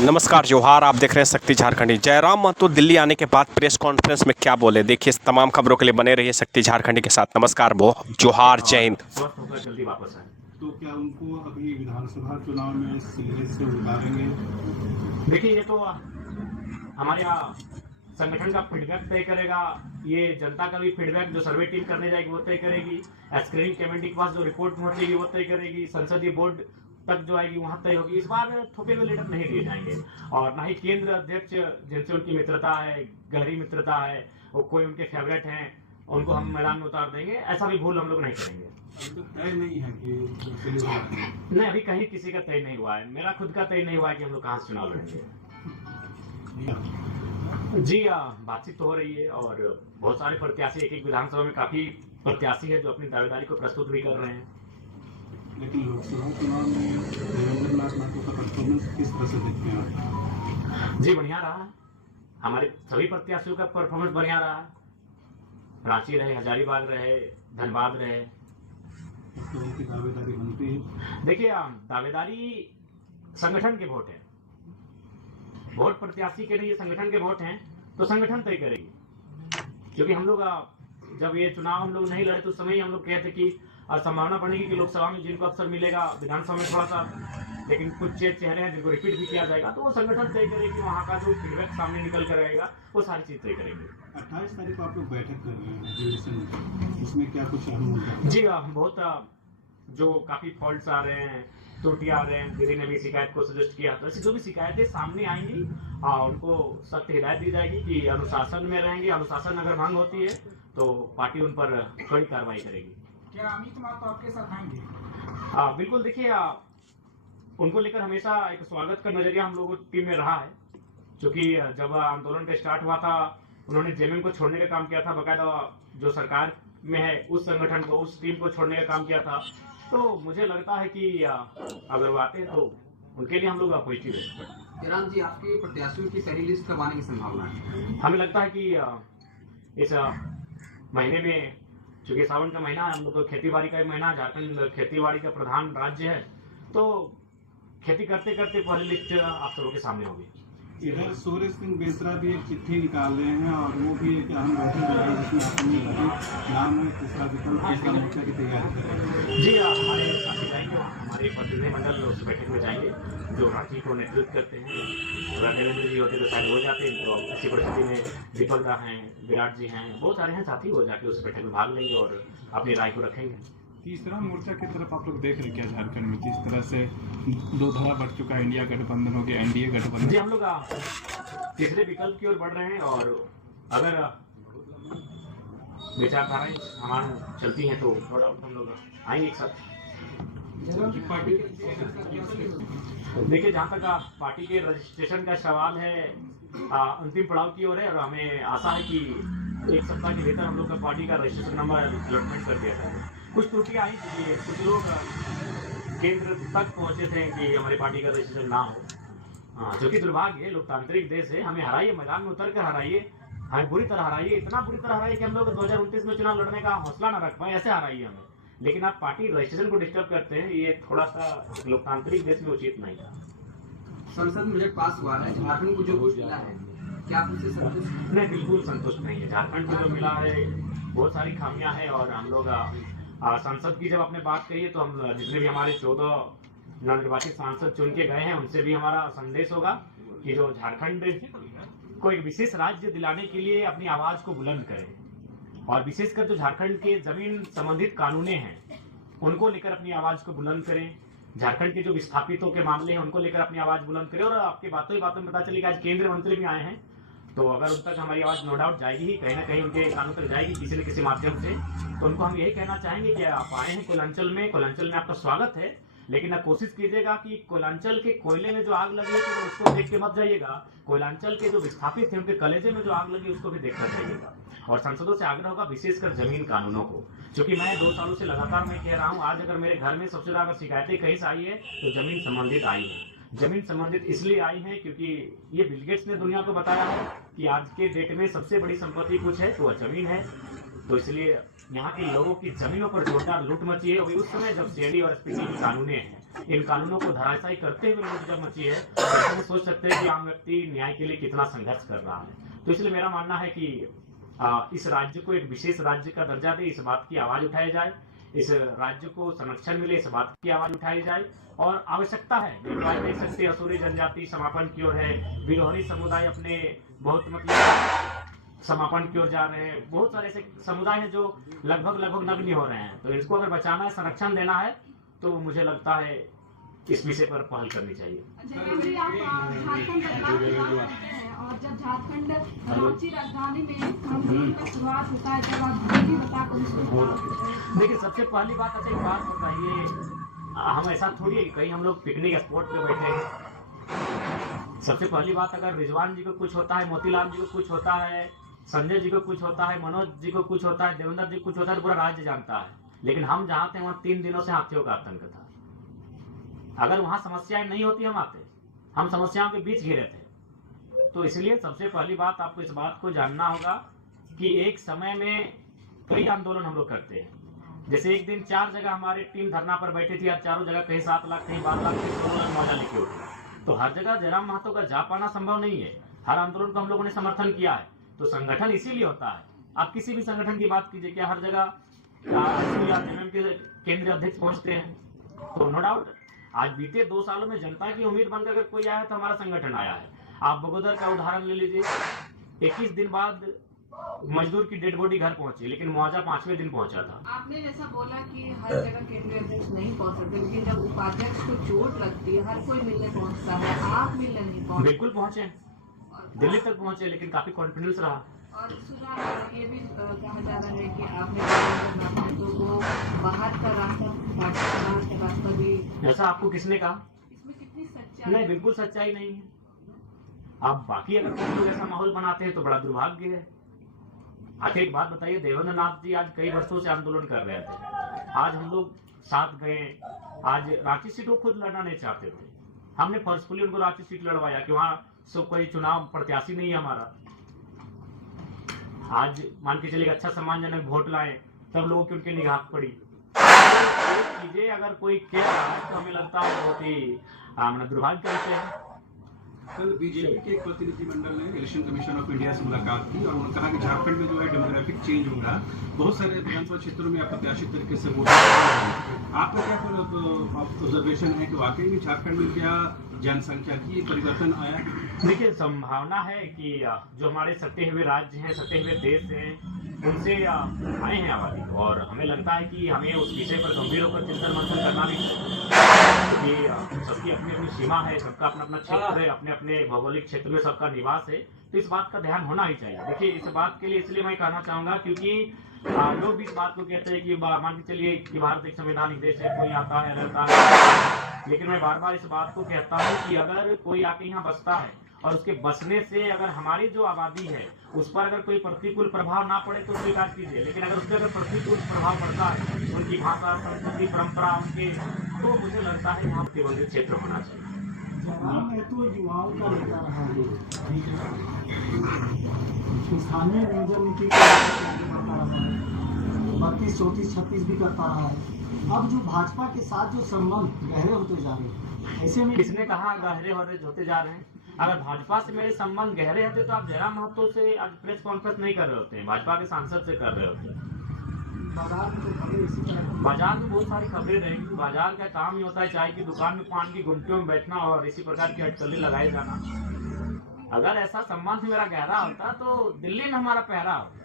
नमस्कार जोहार। आप देख रहे हैं शक्ति झारखंडी। जयराम महतो दिल्ली आने के बाद प्रेस कॉन्फ्रेंस में क्या बोले, देखिए। इस तमाम खबरों के लिए बने रहिए शक्ति झारखंडी के साथ। नमस्कार जोहार, जय हिंद। स्वस्थ होकर जल्दी वापस आए। तो क्या उनको अभी विधानसभा चुनाव में सीरीज से उतारेंगे? देखिए, ये तो हमारे यहाँ संगठन का फीडबैक तय करेगा। ये जनता का भी फीडबैक जो सर्वे टीम करने जाएगी वो तय करेगी। स्क्रीनिंग कमेटी के पास जो रिपोर्ट पहुंचेगी वो तय करेगी। संसदीय बोर्ड तक जो आएगी वहां तय होगी। इस बार थोपे हुए लीडर नहीं दिए जाएंगे और ना ही केंद्र अध्यक्ष जिनसे उनकी मित्रता है, गहरी मित्रता है, वो कोई उनके फेवरेट हैं, उनको हम मैदान में उतार देंगे। ऐसा भी भूल हम लोग नहीं करेंगे। अभी तो तय नहीं है कि नहीं, अभी कहीं किसी का तय नहीं हुआ है। मेरा खुद का तय नहीं हुआ है कि हम लोग कहाँ से चुनाव लड़ेंगे। जी बातचीत तो हो रही है और बहुत सारे प्रत्याशी, एक विधानसभा में काफी प्रत्याशी है जो अपनी दावेदारी को प्रस्तुत भी कर रहे हैं। लेकिन लोकसभा चुनाव में देवेंद्रनाथ महतो का परफॉर्मेंस किस तरह से देखते हैं आप? जी बढ़िया रहा है। हमारे सभी प्रत्याशियों का परफॉर्मेंस बढ़िया रहा है। रांची रहे, हजारीबाग रहे, धनबाद रहे। तो उनकी दावेदारी बनती है। देखिए, दावेदारी संगठन के वोट है, वोट प्रत्याशी के नहीं, ये संगठन के वोट हैं, तो संगठन तय करेगी। क्योंकि हम लोग जब ये चुनाव हम लोग नहीं लड़े तो उस समय ही हम लोग कहते कि संभावना बनेगी कि लोकसभा में जिनको अवसर मिलेगा, विधानसभा में थोड़ा सा, लेकिन कुछ चेहरे हैं जिनको रिपीट भी किया जाएगा, तो वो संगठन तय करेगी। वहाँ का जो फीडबैक सामने निकल कर आएगा वो सारी चीज तय करेंगे। 28 तारीख को आप लोग बैठक कर रहे हैं अधिवेशन, इसमें क्या कुछ अहम मुद्दा? जी बहुत जो काफी फॉल्ट्स आ रहे हैं, त्रुटियां आ रहे हैं, दीदी ने भी शिकायत को सजेस्ट किया। तो ऐसी जो भी शिकायतें सामने आएंगी उनको सख्त हिदायत दी जाएगी कि अनुशासन में रहेंगे। अनुशासन अगर भंग होती है तो पार्टी उन पर कड़ी कार्रवाई करेगी। क्या अमित महतो आपके साथ आएंगे? बिल्कुल। देखिए, उनको लेकर हमेशा एक स्वागत का नजरिया हम लोगों की टीम में रहा है। क्योंकि जब आंदोलन का स्टार्ट हुआ था, उन्होंने जेएमएम को छोड़ने का काम किया था, बकायदा जो सरकार में है उस संगठन को, उस टीम को छोड़ने का काम किया था। तो मुझे लगता है कि अगर वो आते हैं तो उनके लिए हम लोग पॉजिटिव है। जयराम जी, आपके प्रत्याशियों की पहली लिस्ट कब आने की संभावना है? हमें लगता है कि इस महीने में, चूंकि सावन का महीना है, हम लोग को खेती बाड़ी का महीना, झारखंड खेती बाड़ी का प्रधान राज्य है, तो खेती करते करते पहली लिस्ट आप सबों के सामने होगी। इधर सूर्य सिंह बेसरा भी एक चिट्ठी निकाल रहे हैं और वो भी एक अहम बैठक है जिसमें अपनी नाम है तीसरा विकल्प तीसरा मोर्चा की तैयारी कर रहे हैं। जी हमारे साथी जाएंगे, हमारे प्रतिनिधिमंडल उस बैठक में जाएंगे जो रांची को नेतृत्व करते हैं। देवेंद्र जी होते तो शायद हो जाते, तो इसी परिस्थिति में दीपक दा हैं, विराट जी हैं, बहुत सारे हैं साथी, हो जाके उस बैठक में भाग लेंगे और अपनी राय को रखेंगे। तीसरा मोर्चा की तरफ आप लोग देख रहे हैं क्या झारखंड में? किस तरह से दो धारा बढ़ चुका है, इंडिया गठबंधन हो गया, एनडीए गठबंधन। जी हम लोग तीसरे विकल्प की ओर बढ़ रहे हैं और अगर विचारधाराएं हमारी चलती हैं तो थोड़ा हम लोग आएंगे एक साथ। देखिए, जहाँ तक पार्टी के रजिस्ट्रेशन का सवाल है, अंतिम पड़ाव की ओर है और हमें आशा है कि एक सप्ताह के भीतर हम लोग का पार्टी का रजिस्ट्रेशन नंबर अलॉटमेंट कर दिया जाएगा। कुछ त्रुटियां आई थी, कुछ लोग केंद्र तक पहुंचे थे कि हमारी पार्टी का रजिस्ट्रेशन ना हो, जो कि दुर्भाग्य है। लोकतांत्रिक देश है, हमें हराइए, मैदान में उतर कर हराइए, हमें बुरी तरह हराइए, इतना बुरी तरह हराइए कि हम लोग 2029 में चुनाव लड़ने का हौसला न रख पाए, ऐसे हराइए हमें। लेकिन आप पार्टी रजिस्ट्रेशन को डिस्टर्ब करते हैं, ये थोड़ा सा लोकतांत्रिक देश में उचित नहीं था। संसद में बजट पास हुआ है, झारखंड को जो मिला है, क्या आप उससे संतुष्ट? नहीं, बिल्कुल संतुष्ट नहीं है। झारखंड को जो मिला है बहुत सारी खामियां हैं और हम लोग संसद की जब आपने बात कही है तो हम जितने भी हमारे 14 नवनिर्वाचित सांसद चुन के गए हैं उनसे भी हमारा संदेश होगा कि जो झारखंड को एक विशेष राज्य दिलाने के लिए अपनी आवाज को बुलंद करें और विशेषकर जो झारखंड के जमीन संबंधित कानूने हैं उनको लेकर अपनी आवाज को बुलंद करें। झारखंड के जो विस्थापितों के मामले हैं उनको लेकर अपनी आवाज बुलंद करें। और आपकी बातों ही बातों में पता चली कि आज केंद्रीय मंत्री भी आए हैं, तो अगर उन तक हमारी आवाज नो डाउट जाएगी ही, कहीं ना कहीं उनके कानों तक जाएगी किसी न किसी माध्यम से। तो उनको हम यही कहना चाहेंगे कि आप आए हैं कोयलांचल में आपका स्वागत है, लेकिन आप कोशिश कीजिएगा कि कोयलांचल के कोयले में जो आग लगी है तो उसको देख के मत जाइएगा। कोयलांचल के जो विस्थापित थे उनके कलेजे में जो आग लगी उसको भी देखकर जाइएगा। और सांसदों से आग्रह होगा विशेषकर जमीन कानूनों को, क्योंकि मैं 2 सालों से लगातार मैं कह रहा हूँ, आज अगर मेरे घर में सबसे ज्यादा शिकायतें कहीं से आई है तो जमीन संबंधित आई है। जमीन संबंधित इसलिए आई है क्योंकि ये बिल गेट्स ने दुनिया को बताया है कि आज के डेट में सबसे बड़ी संपत्ति कुछ है तो वह जमीन है। तो इसलिए यहाँ के लोगों की जमीनों पर जोरदार लूट मची है। अभी उस समय जब सीआईडी और एसपीसी की कानूनें हैं, इन कानूनों को धराशायी करते हुए लूट जब मची है, तो हम सोच सकते हैं कि आम व्यक्ति न्याय के लिए कितना संघर्ष कर रहा है। तो इसलिए मेरा मानना है कि इस राज्य को एक विशेष राज्य का दर्जा दे, इस बात की आवाज उठाई जाए, इस राज्य को संरक्षण मिले, इस बात की आवाज उठाई जाए। और आवश्यकता है, देख सकते हैं असुरी जनजाति समापन की ओर है, बिरहोनी समुदाय अपने बहुत मतलब समापन की ओर जा रहे हैं। बहुत सारे ऐसे समुदाय हैं जो लगभग नग्न हो रहे हैं। तो इसको अगर बचाना है, संरक्षण देना है, तो मुझे लगता है इस विषय पर पहल करनी चाहिए। जैसे आप झारखंड बदलाव की बात करते हैं और जब झारखंड रांची राजधानी में आंदोलन का शुरुआत होता है, जब आप भी बताकर उसको देखिए, सबसे पहली बात अच्छा एक बात बताइए, हम ऐसा थोड़ी है कहीं हम लोग पिकनिक स्पॉट पे बैठे हैं। सबसे पहली बात, अगर रिजवान जी को कुछ होता है, मोतीलाल जी को कुछ होता है, संजय जी को कुछ होता है, मनोज जी को कुछ होता है, देवेंद्र जी को कुछ होता है, तो पूरा राज्य जानता है। लेकिन हम जहाँ थे वहाँ 3 दिनों से हाथियों का आतंक था। अगर वहां समस्याएं नहीं होती, हम आते, हम समस्याओं के बीच घिरे थे। तो इसलिए सबसे पहली बात आपको इस बात को जानना होगा कि एक समय में कई आंदोलन हम लोग करते हैं। जैसे एक दिन 4 जगह हमारी टीम धरना पर बैठी थी, और चारों जगह कहीं 7 लाख, कहीं 12 लाख, कहीं 16 लाख मौजा लिखे उठे। तो हर जगह जयराम महतो का जा पाना संभव नहीं है। हर आंदोलन को हम लोगों ने समर्थन किया है। तो संगठन इसीलिए होता है। आप किसी भी संगठन की बात कीजिए, क्या हर जगह के केंद्रीय अध्यक्ष पहुंचते हैं? तो नो डाउट आज बीते 2 सालों में जनता की उम्मीद बनकर अगर कोई आया तो हमारा संगठन आया है। आप बगोदर का उदाहरण ले लीजिए, 21 दिन बाद मजदूर की डेड बॉडी घर पहुंची, लेकिन मुआवजा 5वें दिन पहुंचा था। आपने जैसा बोला कि हर जगह केंद्रीय अध्यक्ष नहीं पहुंच सकते, लेकिन जब उपाध्यक्ष को चोट लगती है हर कोई मिलने पहुंचता है, आप मिलने नहीं पहुंचे। बिल्कुल पहुंचे, दिल्ली तक पहुंचे, लेकिन काफी कॉन्फिडेंस रहा। और सुना ये भी कहा जा रहा है कि आपने तो वो बाहर का रास्ता, पार्टी का बाहर का रास्ता भी, ऐसा आपको किसने कहा? इसमें कितनी सच्चाई? नहीं, बिल्कुल सच्चाई नहीं है। आप बाकी अगर कुछ लोग ऐसा माहौल बनाते हैं तो बड़ा दुर्भाग्य है। आखिर एक बात बताइए, देवेंद्र नाथ जी आज कई वर्षों से आंदोलन कर रहे थे, आज हम लोग साथ गए। आज रांची सीट वो खुद लड़ना नहीं चाहते थे, हमने फोर्सफुली उनको रांची सीट लड़वाया कि वहाँ सब कोई चुनाव प्रत्याशी नहीं है हमारा। आज मान के चलिए अच्छा सम्मानजनक वोट लाए, सब लोगों की उनकी निगाह पड़ी। चीजें अगर कोई कह रहा है तो हमें लगता है बहुत ही दुर्भाग्य का विषय है। कल बीजेपी के एक प्रतिनिधिमंडल ने इलेक्शन कमीशन ऑफ इंडिया से मुलाकात की और उन्होंने कहा कि झारखंड में जो है डेमोग्राफिक चेंज होगा, बहुत सारे विधानसभा क्षेत्रों में अप्रत्याशित तरीके से वोट। आपका क्या ऑब्जर्वेशन है कि वाकई में झारखंड में क्या जनसंख्या की परिवर्तन आया? देखिए, संभावना है कि जो हमारे सटे हुए राज्य हैं, सटे हुए देश हैं, उनसे आए हैं आबादी, और हमें लगता है कि हमें उस विषय पर गंभीर होकर चिंतन मंथन करना भी चाहिए। सबकी अपनी अपनी सीमा है, सबका अपना अपना क्षेत्र है, अपने अपने भौगोलिक क्षेत्र में सबका निवास है। तो इस बात का ध्यान होना ही चाहिए। देखिए, इस बात के लिए इसलिए मैं कहना चाहूंगा क्योंकि लोग भी इस बात को कहते हैं कि मान के चलिए कि भारत एक संवैधानिक देश है, कोई आता है रहता है, लेकिन मैं बार बार इस बात को कहता हूँ कि अगर कोई आके यहाँ बसता है और उसके बसने से अगर हमारी जो आबादी है उस पर अगर कोई प्रतिकूल प्रभाव ना पड़े तो स्वीकार कीजिए, लेकिन अगर उस पर अगर प्रतिकूल प्रभाव पड़ता है, उनकी भाषा, संस्कृति, परंपरा उनके, तो मुझे लगता है यहाँ प्रतिबंधित क्षेत्र होना चाहिए। तो युवाओं का नेता रहा है, स्थानीय नियोजन नीति करता रहा है, 32, 34, 36 भी करता रहा है। अब जो भाजपा के साथ जो संबंध गहरे होते जा रहे हैं, ऐसे में किसने कहा गहरे होते जा रहे हैं? अगर भाजपा से मेरे संबंध गहरे होते तो आप जयराम महतो से आज प्रेस कॉन्फ्रेंस नहीं कर रहे होते हैं, भाजपा के सांसद से कर रहे होते हैं। बाजार में बहुत सारी खबरें रहेंगी। बाजार का काम ही होता है चाय की दुकान में पान की गुमटियों में बैठना और इसी प्रकार की अटकलें लगाए जाना। अगर ऐसा संबंध मेरा गहरा होता तो दिल्ली में हमारा पहरा होता।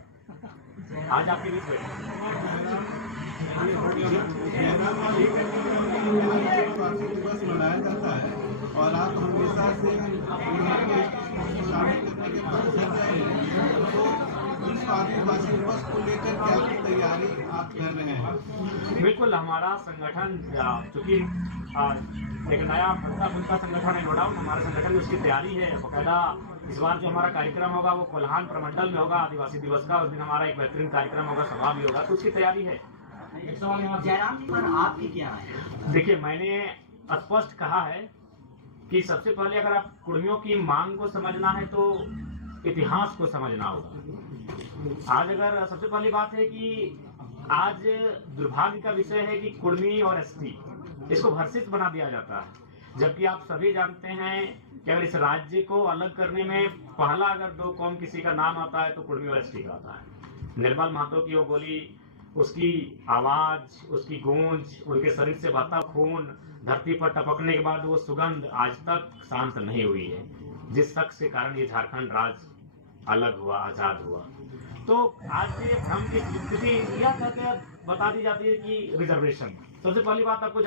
आज आपके बीच दिवस मनाया जाता है और आप हमेशा से शामिल करने के बाद तो आदिवासी दिवस को लेकर क्या तैयारी आप कर रहे हैं? बिल्कुल, हमारा संगठन चूंकि एक नया फुल्का संगठन है, नो डाउट हमारे संगठन में उसकी तैयारी है। बकायदा इस बार जो हमारा कार्यक्रम होगा वो कोल्हान प्रमंडल में होगा आदिवासी दिवस का। उस दिन हमारा एक बेहतरीन कार्यक्रम होगा, सभा भी होगा, तो उसकी तैयारी है। जयराम जी पर आपकी क्या है? देखिए, मैंने स्पष्ट कहा है कि सबसे पहले अगर आप कुर्मियों की मांग को समझना है तो इतिहास को समझना होगा। आज अगर सबसे पहली बात है कि आज दुर्भाग्य का विषय है कि कुर्मी और एसटी इसको भर्सित बना दिया जाता है, जबकि आप सभी जानते हैं कि अगर इस राज्य को अलग करने में पहला अगर दो कौम किसी का नाम आता है तो कुर्मी और एसटी का आता है। निर्मल महतो की वो बोली, उसकी आवाज, उसकी गूंज, उनके शरीर से बहता खून धरती पर टपकने के बाद वो सुगंध आज तक शांत नहीं हुई है, जिस शख्स के कारण ये झारखंड राज्य अलग हुआ, आजाद हुआ। तो आज ये भ्रम की स्थिति यह करके बता दी जाती है कि रिजर्वेशन, सबसे पहली बात आपको